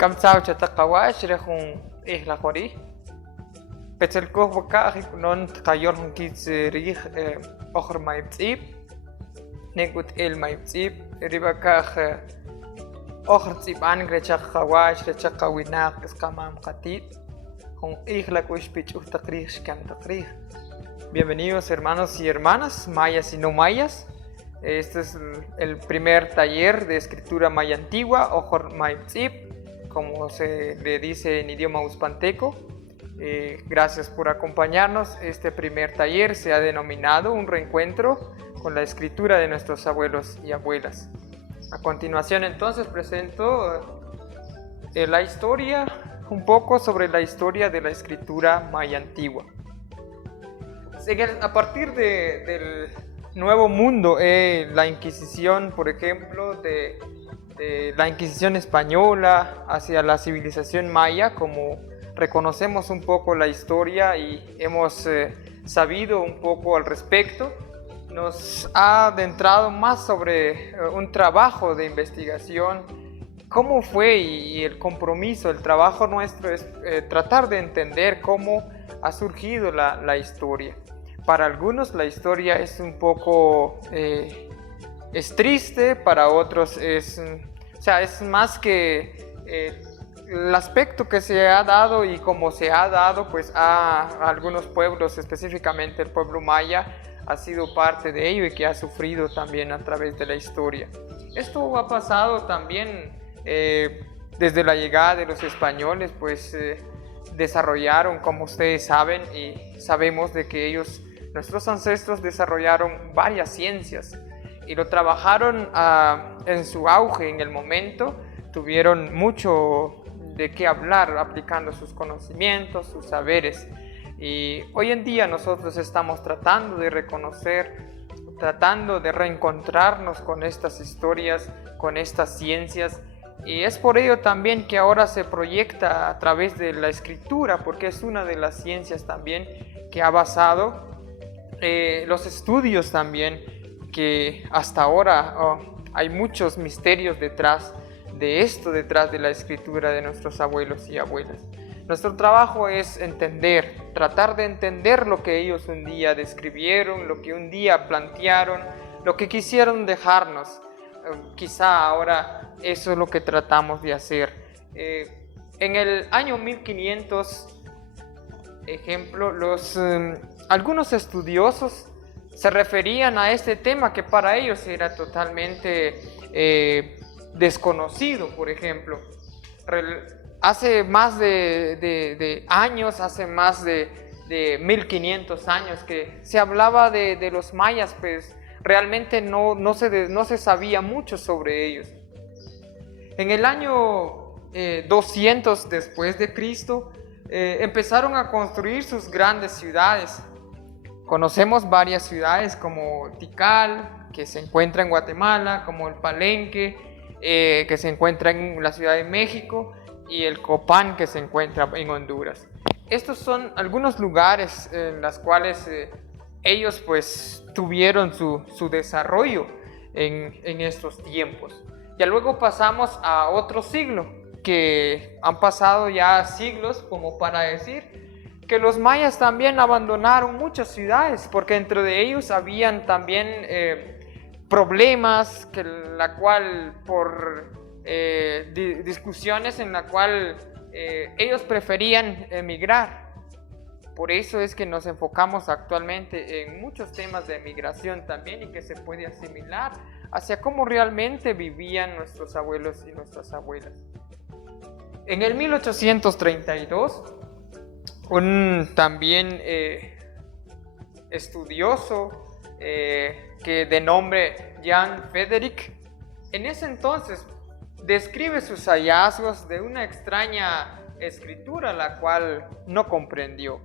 Kamsao chataqawash rejun ihlajori. Petzelkoh wakaji non tkayor hun kitz rij ohr maibtzib. Negut el maibtzib. Ribakaj ohr tziban grechaq qawash rechaq qawinaq eskamam qatit. Hun ihlakush pichuh taqrij shkam taqrij. Bienvenidos hermanos y hermanas, mayas y no mayas. Este es el primer taller de escritura maya antigua, Ojor Maibtzib, como se le dice en idioma uspanteco. Gracias por acompañarnos. Este primer taller se ha denominado un reencuentro con la escritura de nuestros abuelos y abuelas. A continuación entonces presento la historia, un poco sobre la historia de la escritura maya antigua. A partir del Nuevo Mundo, la Inquisición, por ejemplo, de la Inquisición española hacia la civilización maya, como reconocemos un poco la historia y hemos sabido un poco al respecto, nos ha adentrado más sobre un trabajo de investigación, cómo fue y el compromiso, el trabajo nuestro es tratar de entender cómo ha surgido la historia. Para algunos la historia es un poco es triste, para otros es más que el aspecto que se ha dado y cómo se ha dado pues a algunos pueblos, específicamente el pueblo maya ha sido parte de ello y que ha sufrido también a través de la historia. Esto ha pasado también desde la llegada de los españoles, pues desarrollaron, como ustedes saben y sabemos de que ellos, nuestros ancestros desarrollaron varias ciencias y lo trabajaron en su auge en el momento, tuvieron mucho de qué hablar aplicando sus conocimientos, sus saberes, y hoy en día nosotros estamos tratando de reconocer, tratando de reencontrarnos con estas historias, con estas ciencias, y es por ello también que ahora se proyecta a través de la escritura, porque es una de las ciencias también que ha basado los estudios también, que hasta ahora hay muchos misterios detrás de esto, detrás de la escritura de nuestros abuelos y abuelas. Nuestro trabajo es entender, tratar de entender lo que ellos un día describieron, lo que un día plantearon, lo que quisieron dejarnos. Quizá ahora eso es lo que tratamos de hacer. En el año 1500, ejemplo, algunos estudiosos se referían a este tema que para ellos era totalmente desconocido. Por ejemplo, hace más de años, hace más de 1500 años que se hablaba de los mayas, pues realmente no se sabía mucho sobre ellos. En el año 200 después de Cristo, empezaron a construir sus grandes ciudades. Conocemos varias ciudades como Tikal, que se encuentra en Guatemala, como el Palenque, que se encuentra en la Ciudad de México, y el Copán, que se encuentra en Honduras. Estos son algunos lugares en los cuales ellos pues tuvieron su desarrollo en estos tiempos. Ya luego pasamos a otro siglo, que han pasado ya siglos como para decir que los mayas también abandonaron muchas ciudades, porque dentro de ellos habían también problemas, que la cual por discusiones en la cual ellos preferían emigrar. Por eso es que nos enfocamos actualmente en muchos temas de migración también, y que se puede asimilar hacia cómo realmente vivían nuestros abuelos y nuestras abuelas. En el 1832, un también estudioso que de nombre Jan Frederick, en ese entonces describe sus hallazgos de una extraña escritura la cual no comprendió.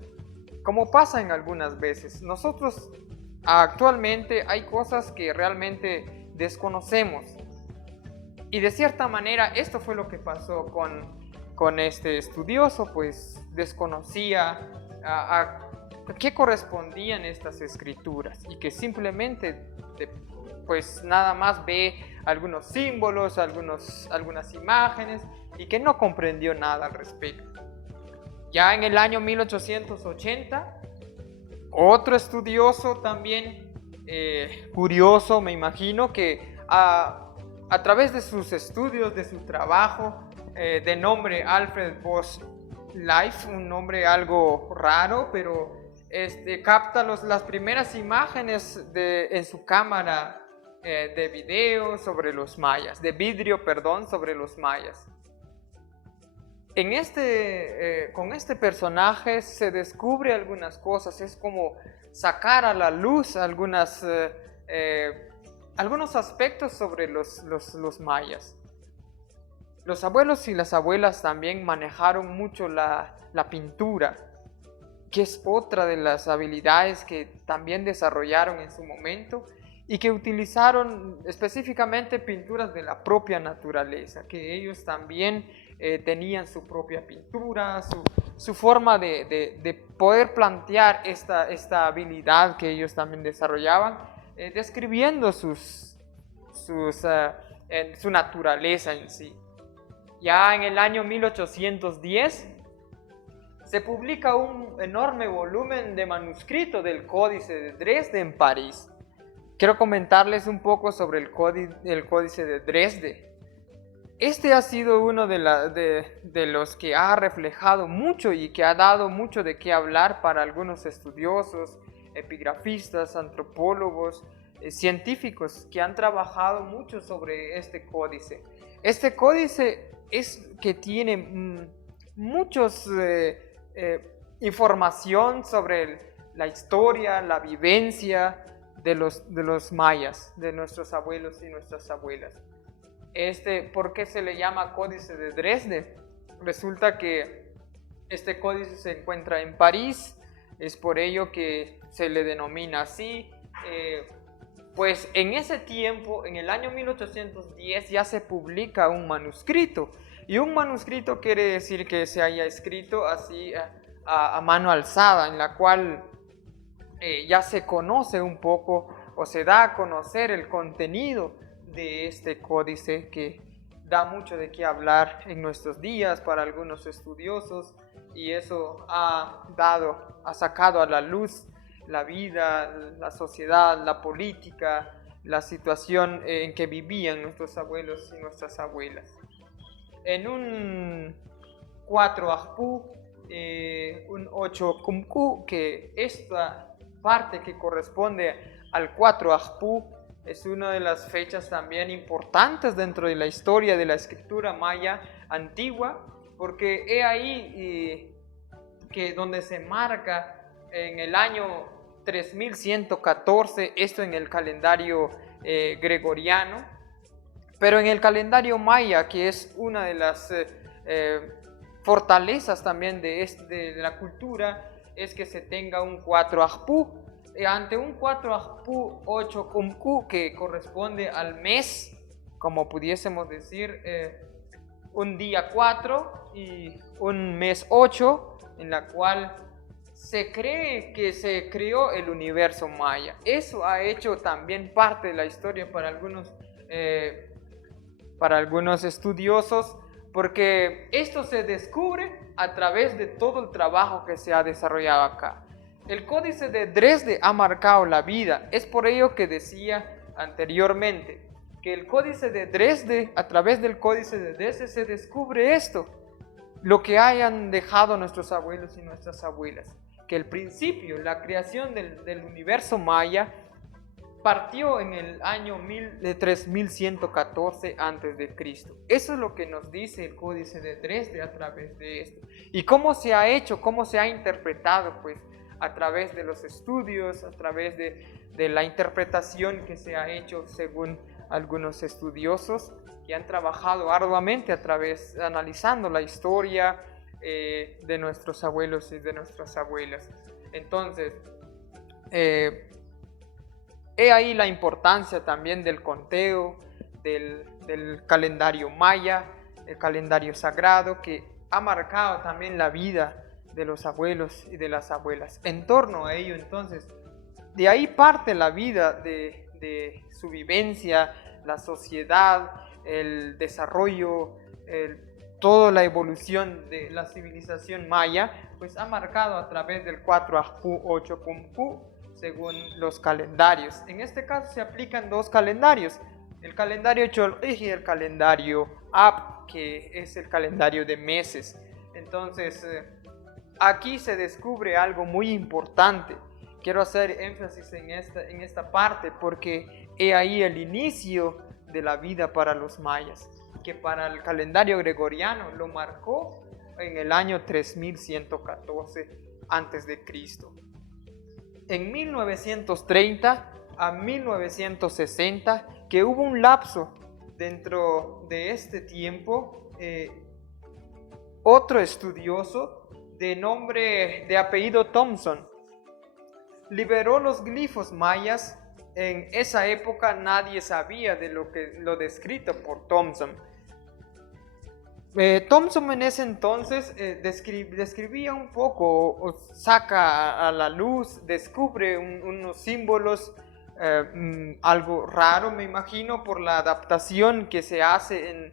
Como pasa en algunas veces, nosotros actualmente hay cosas que realmente desconocemos, y de cierta manera esto fue lo que pasó con este estudioso, pues desconocía a qué correspondían estas escrituras, y que simplemente pues nada más ve algunos símbolos, algunas imágenes y que no comprendió nada al respecto. Ya en el año 1880, otro estudioso también, curioso me imagino, que a través de sus estudios, de su trabajo, de nombre Alfred Bosch Life, un nombre algo raro, pero capta las primeras imágenes en su cámara de video sobre los mayas, de vidrio, perdón, sobre los mayas. Con este personaje se descubre algunas cosas, es como sacar a la luz algunos aspectos sobre los mayas. Los abuelos y las abuelas también manejaron mucho la pintura, que es otra de las habilidades que también desarrollaron en su momento y que utilizaron específicamente pinturas de la propia naturaleza, que ellos también tenían su propia pintura, su forma de poder plantear esta habilidad que ellos también desarrollaban, describiendo su naturaleza en sí. Ya en el año 1810 se publica un enorme volumen de manuscrito del Códice de Dresde en París. Quiero comentarles un poco sobre el Códice de Dresde. Este ha sido uno de los que ha reflejado mucho y que ha dado mucho de qué hablar para algunos estudiosos, epigrafistas, antropólogos, científicos que han trabajado mucho sobre este códice. Este códice tiene muchos información sobre la historia, la vivencia de los mayas, de nuestros abuelos y nuestras abuelas. ¿Por qué se le llama Códice de Dresde? Resulta que este códice se encuentra en París, es por ello que se le denomina así. Pues en ese tiempo, en el año 1810, ya se publica un manuscrito. Y un manuscrito quiere decir que se haya escrito así a mano alzada, en la cual ya se conoce un poco o se da a conocer el contenido de este códice, que da mucho de qué hablar en nuestros días para algunos estudiosos, y eso ha sacado a la luz la vida, la sociedad, la política, la situación en que vivían nuestros abuelos y nuestras abuelas. En un 4 Ajpú, un 8 Kumku, que esta parte que corresponde al 4 Ajpú es una de las fechas también importantes dentro de la historia de la escritura maya antigua, porque es ahí que donde se marca en el año 3114, esto en el calendario gregoriano, pero en el calendario maya, que es una de las fortalezas también de la cultura, es que se tenga un 4 Ajpú. Ante un 4 Ajpú 8 Kumku, que corresponde al mes, como pudiésemos decir, un día 4 y un mes 8, en la cual se cree que se creó el universo maya. Eso ha hecho también parte de la historia para algunos estudiosos, porque esto se descubre a través de todo el trabajo que se ha desarrollado acá. El Códice de Dresde ha marcado la vida. Es por ello que decía anteriormente que el Códice de Dresde, a través del Códice de Dresde se descubre esto, lo que hayan dejado nuestros abuelos y nuestras abuelas, que el principio, la creación del universo maya partió en el año 3114 a.C. Eso es lo que nos dice el Códice de Dresde a través de esto. ¿Y cómo se ha hecho, cómo se ha interpretado? Pues a través de los estudios, a través de la interpretación que se ha hecho según algunos estudiosos que han trabajado arduamente analizando la historia de nuestros abuelos y de nuestras abuelas. Entonces, he ahí la importancia también del conteo, del calendario maya, el calendario sagrado, que ha marcado también la vida de los abuelos y de las abuelas. En torno a ello, entonces, de ahí parte la vida de de su vivencia, la sociedad, el desarrollo, toda la evolución de la civilización maya, pues ha marcado a través del 4 según los calendarios. En este caso se aplican dos calendarios, el calendario Cholqui y el calendario Ab, que es el calendario de meses. Entonces, aquí se descubre algo muy importante. Quiero hacer énfasis en esta parte porque he ahí el inicio de la vida para los mayas, que para el calendario gregoriano lo marcó en el año 3114 a.C. En 1930 a 1960, que hubo un lapso dentro de este tiempo, otro estudioso de apellido Thompson liberó los glifos mayas. En esa época nadie sabía de lo descrito por Thompson. Thompson en ese entonces describía un poco, o saca a la luz, descubre unos símbolos, algo raro, me imagino, por la adaptación que se hace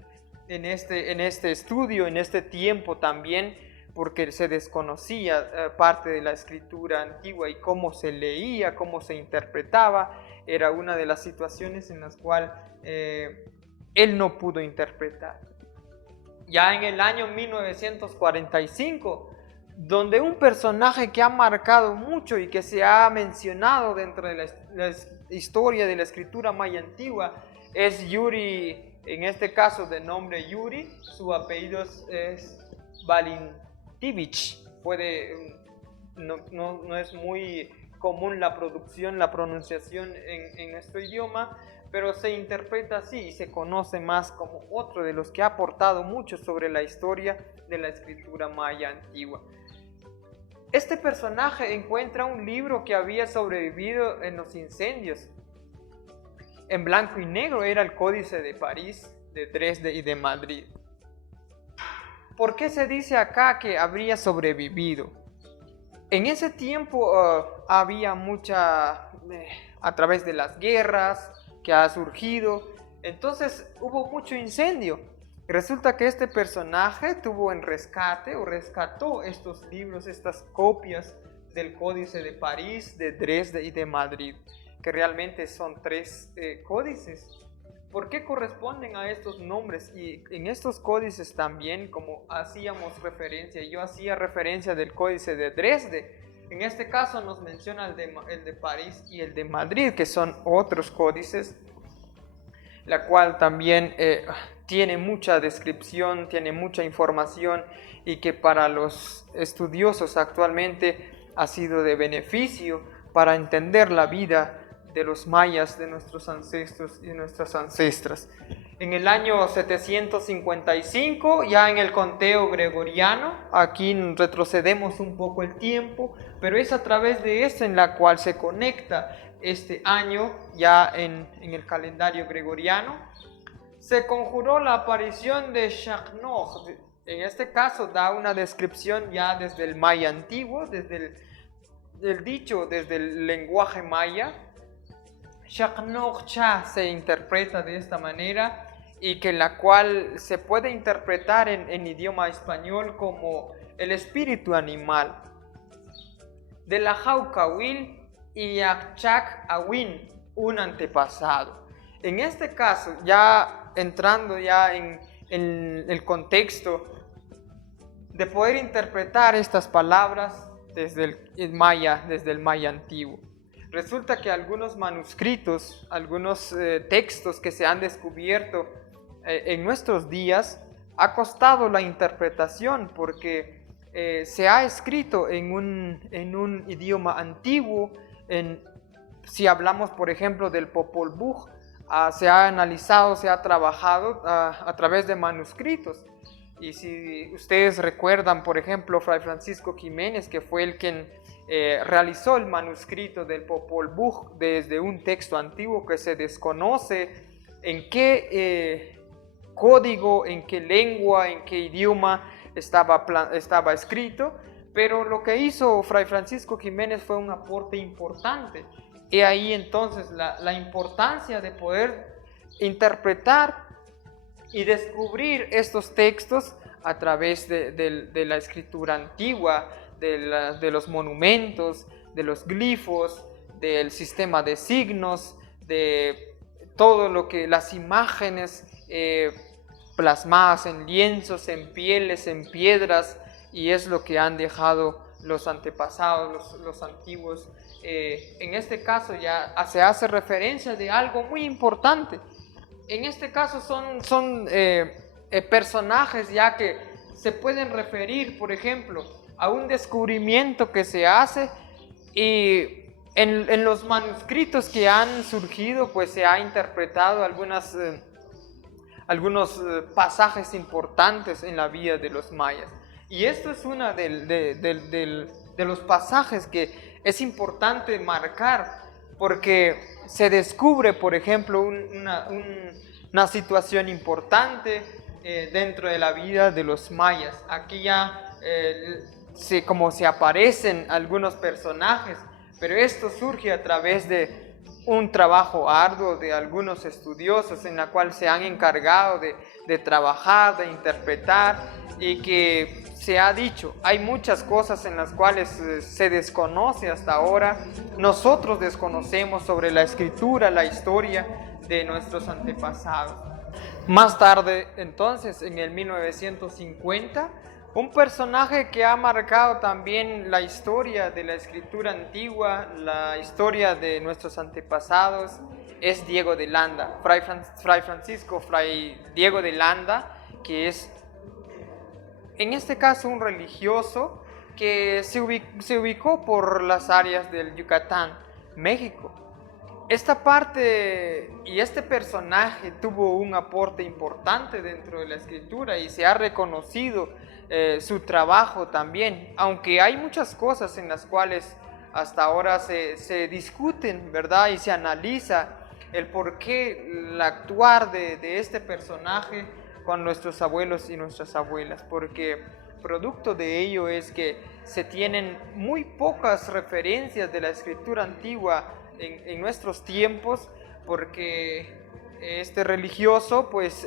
en este estudio, en este tiempo también, porque se desconocía parte de la escritura antigua y cómo se leía, cómo se interpretaba. Era una de las situaciones en las cuales él no pudo interpretar. Ya en el año 1945, donde un personaje que ha marcado mucho y que se ha mencionado dentro de la historia de la escritura maya antigua es Yuri, en este caso de nombre Yuri, su apellido es Valintivich. No es muy común la pronunciación en nuestro idioma, pero se interpreta así y se conoce más como otro de los que ha aportado mucho sobre la historia de la escritura maya antigua. Este personaje encuentra un libro que había sobrevivido en los incendios. En blanco y negro era el Códice de París, de Dresde y de Madrid. ¿Por qué se dice acá que habría sobrevivido? En ese tiempo había a través de las guerras que ha surgido, entonces hubo mucho incendio. Resulta que este personaje tuvo en rescate o rescató estos libros, estas copias del Códice de París, de Dresde y de Madrid, que realmente son 3 códices. ¿Por qué corresponden a estos nombres? Y en estos códices también, como hacíamos referencia, yo hacía referencia del Códice de Dresde, en este caso nos menciona el de París y el de Madrid, que son otros códices, la cual también tiene mucha descripción, tiene mucha información y que para los estudiosos actualmente ha sido de beneficio para entender la vida de los mayas, de nuestros ancestros y de nuestras ancestras. En el año 755, ya en el conteo gregoriano, aquí retrocedemos un poco el tiempo, pero es a través de esto en la cual se conecta este año ya en el calendario gregoriano, se conjuró la aparición de Shaknoch. En este caso da una descripción ya desde el maya antiguo, desde el dicho, desde el lenguaje maya. Shaknoch Cha se interpreta de esta manera y que la cual se puede interpretar en idioma español como el espíritu animal. De la Jaucawil y Yakchak Awin, un antepasado. En este caso, ya entrando ya en el contexto de poder interpretar estas palabras desde el maya antiguo. Resulta que algunos manuscritos, algunos textos que se han descubierto en nuestros días, ha costado la interpretación porque se ha escrito en un idioma antiguo. Si hablamos, por ejemplo, del Popol Vuh, se ha analizado, se ha trabajado a través de manuscritos. Y si ustedes recuerdan, por ejemplo, Fray Francisco Jiménez, que fue el quien realizó el manuscrito del Popol Vuh desde un texto antiguo que se desconoce en qué código, en qué lengua, en qué idioma estaba escrito, pero lo que hizo Fray Francisco Jiménez fue un aporte importante. He ahí entonces la importancia de poder interpretar y descubrir estos textos a través de la escritura antigua, de los monumentos, de los glifos, del sistema de signos, de todo lo que las imágenes plasmadas en lienzos, en pieles, en piedras, y es lo que han dejado los antepasados, los antiguos. En este caso ya se hace referencia de algo muy importante. En este caso son personajes ya que se pueden referir, por ejemplo, a un descubrimiento que se hace, y en los manuscritos que han surgido pues se ha interpretado algunos pasajes importantes en la vida de los mayas. Y esto es uno de los pasajes que es importante marcar, porque se descubre, por ejemplo, una situación importante dentro de la vida de los mayas. Aquí ya como se aparecen algunos personajes, pero esto surge a través de un trabajo arduo de algunos estudiosos en la cual se han encargado de trabajar, de interpretar, y que se ha dicho, hay muchas cosas en las cuales se desconoce hasta ahora. Nosotros desconocemos sobre la escritura, la historia de nuestros antepasados. Más tarde, entonces, en el 1950, un personaje que ha marcado también la historia de la escritura antigua, la historia de nuestros antepasados, es Diego de Landa, Fray Diego de Landa, que es en este caso un religioso que se ubicó por las áreas del Yucatán, México. Esta parte y este personaje tuvo un aporte importante dentro de la escritura y se ha reconocido su trabajo también, aunque hay muchas cosas en las cuales hasta ahora se discuten, ¿verdad? Y se analiza el por qué el actuar de este personaje con nuestros abuelos y nuestras abuelas, porque producto de ello es que se tienen muy pocas referencias de la escritura antigua en nuestros tiempos, porque este religioso pues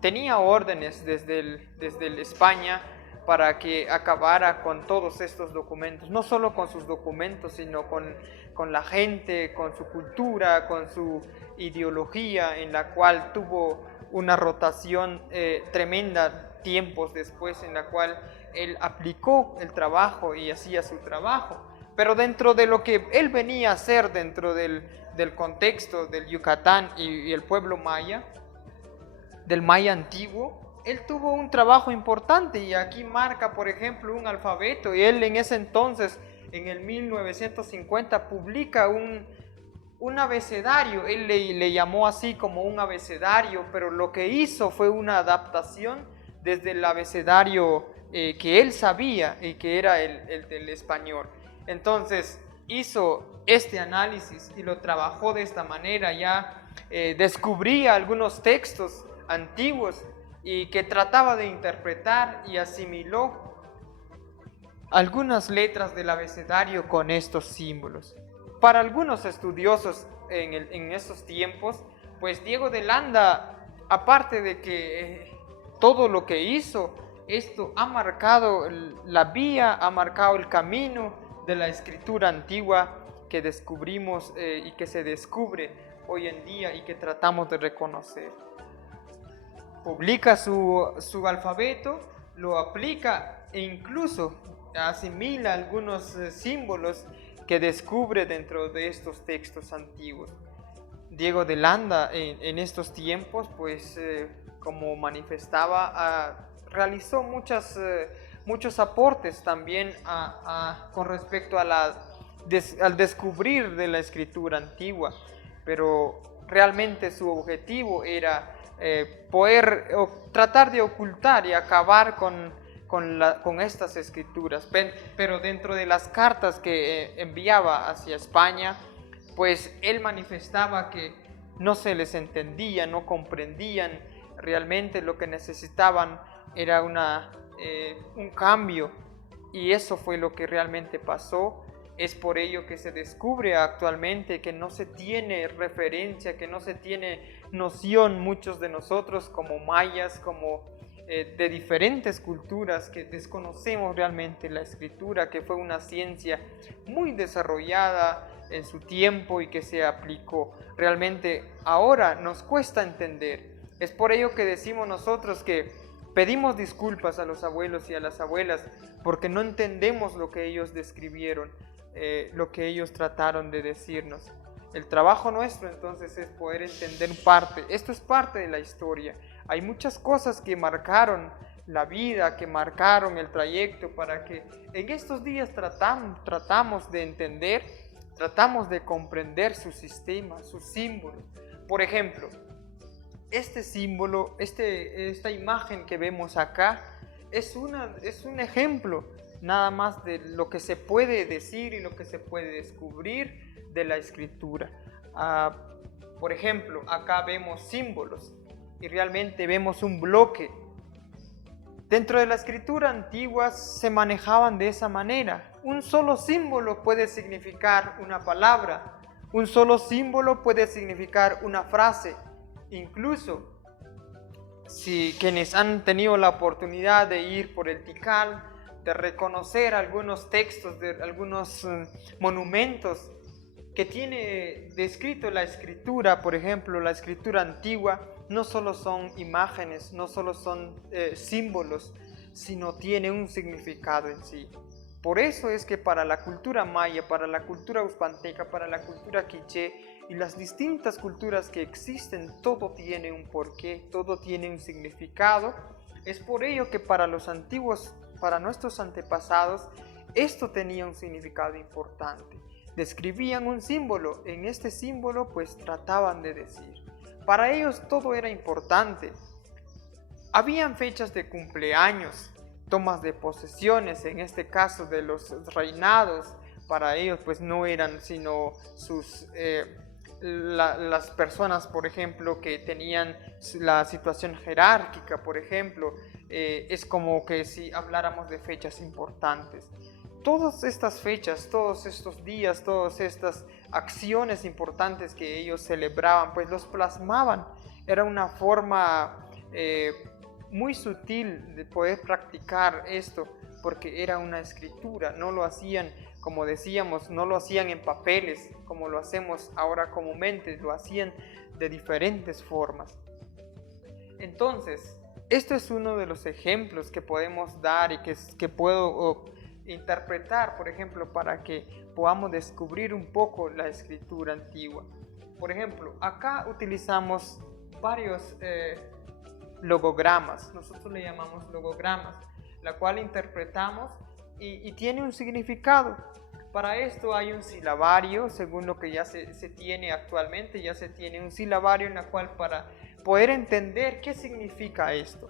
tenía órdenes desde el España para que acabara con todos estos documentos, no solo con sus documentos, sino con la gente, con su cultura, con su ideología, en la cual tuvo una rotación tremenda tiempos después, en la cual él aplicó el trabajo y hacía su trabajo. Pero dentro de lo que él venía a hacer dentro del contexto del Yucatán y el pueblo maya, del maya antiguo, él tuvo un trabajo importante, y aquí marca, por ejemplo, un alfabeto, y él en ese entonces, en el 1950, publica un abecedario. Él le llamó así como un abecedario, pero lo que hizo fue una adaptación desde el abecedario que él sabía, y que era el del español. Entonces hizo este análisis y lo trabajó de esta manera. Ya descubría algunos textos antiguos y que trataba de interpretar, y asimiló algunas letras del abecedario con estos símbolos. Para algunos estudiosos en estos tiempos, pues Diego de Landa, aparte de que todo lo que hizo, esto ha marcado la vía, ha marcado el camino de la escritura antigua que descubrimos y que se descubre hoy en día y que tratamos de reconocer. Publica su alfabeto, lo aplica e incluso asimila algunos símbolos que descubre dentro de estos textos antiguos. Diego de Landa en estos tiempos, pues como manifestaba, realizó muchos aportes también con respecto al descubrir de la escritura antigua, pero realmente su objetivo era tratar de ocultar y acabar con estas escrituras. Pero dentro de las cartas que enviaba hacia España, pues él manifestaba que no se les entendía, no comprendían realmente. Lo que necesitaban era un cambio, y eso fue lo que realmente pasó. Es por ello que se descubre actualmente que no se tiene referencia, que no se tiene noción muchos de nosotros como mayas, como de diferentes culturas, que desconocemos realmente la escritura, que fue una ciencia muy desarrollada en su tiempo y que se aplicó. Realmente ahora nos cuesta entender. Es por ello que decimos nosotros que pedimos disculpas a los abuelos y a las abuelas porque no entendemos lo que ellos describieron, lo que ellos trataron de decirnos. El trabajo nuestro entonces es poder entender parte. Esto es parte de la historia. Hay muchas cosas que marcaron la vida, que marcaron el trayecto para que en estos días tratamos de entender, tratamos de comprender su sistema, sus símbolos. Por ejemplo, este símbolo, esta imagen que vemos acá es un ejemplo nada más de lo que se puede decir y lo que se puede descubrir de la escritura. Por ejemplo, acá vemos símbolos y realmente vemos un bloque. Dentro de la escritura antigua se manejaban de esa manera. Un solo símbolo puede significar una palabra, un solo símbolo puede significar una frase. Incluso si quienes han tenido la oportunidad de ir por el Tikal, de reconocer algunos textos, de algunos monumentos que tiene descrito la escritura, por ejemplo, la escritura antigua, no solo son imágenes, no solo son símbolos, sino tiene un significado en sí. Por eso es que para la cultura maya, para la cultura uzpanteca, para la cultura quiché y las distintas culturas que existen, todo tiene un porqué, todo tiene un significado. Es por ello que para los antiguos, para nuestros antepasados, esto tenía un significado importante. Describían un símbolo, en este símbolo pues trataban de decir. Para ellos todo era importante. Habían fechas de cumpleaños, tomas de posesiones, en este caso de los reinados. Para ellos pues no eran sino las personas, por ejemplo, que tenían la situación jerárquica, por ejemplo, es como que si habláramos de fechas importantes. Todas estas fechas, todos estos días, todas estas acciones importantes que ellos celebraban, pues los plasmaban. Era una forma muy sutil de poder practicar esto, porque era una escritura, no lo hacían, como decíamos, no lo hacían en papeles, como lo hacemos ahora comúnmente, lo hacían de diferentes formas. Entonces, esto es uno de los ejemplos que podemos dar y que puedo interpretar, por ejemplo, para que podamos descubrir un poco la escritura antigua. Por ejemplo, acá utilizamos varios logogramas, nosotros le llamamos logogramas, la cual interpretamos y tiene un significado. Para esto hay un silabario, según lo que ya se tiene actualmente, ya se tiene un silabario en la cual para poder entender qué significa esto.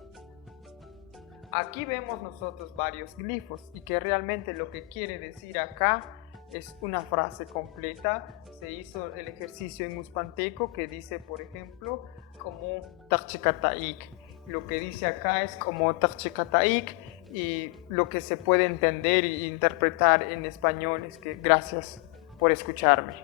Aquí vemos nosotros varios glifos y que realmente lo que quiere decir acá es una frase completa. Se hizo el ejercicio en uzpanteco que dice, por ejemplo, como Tachikataik. Lo que dice acá es como Tachikataik y lo que se puede entender e interpretar en español es que gracias por escucharme.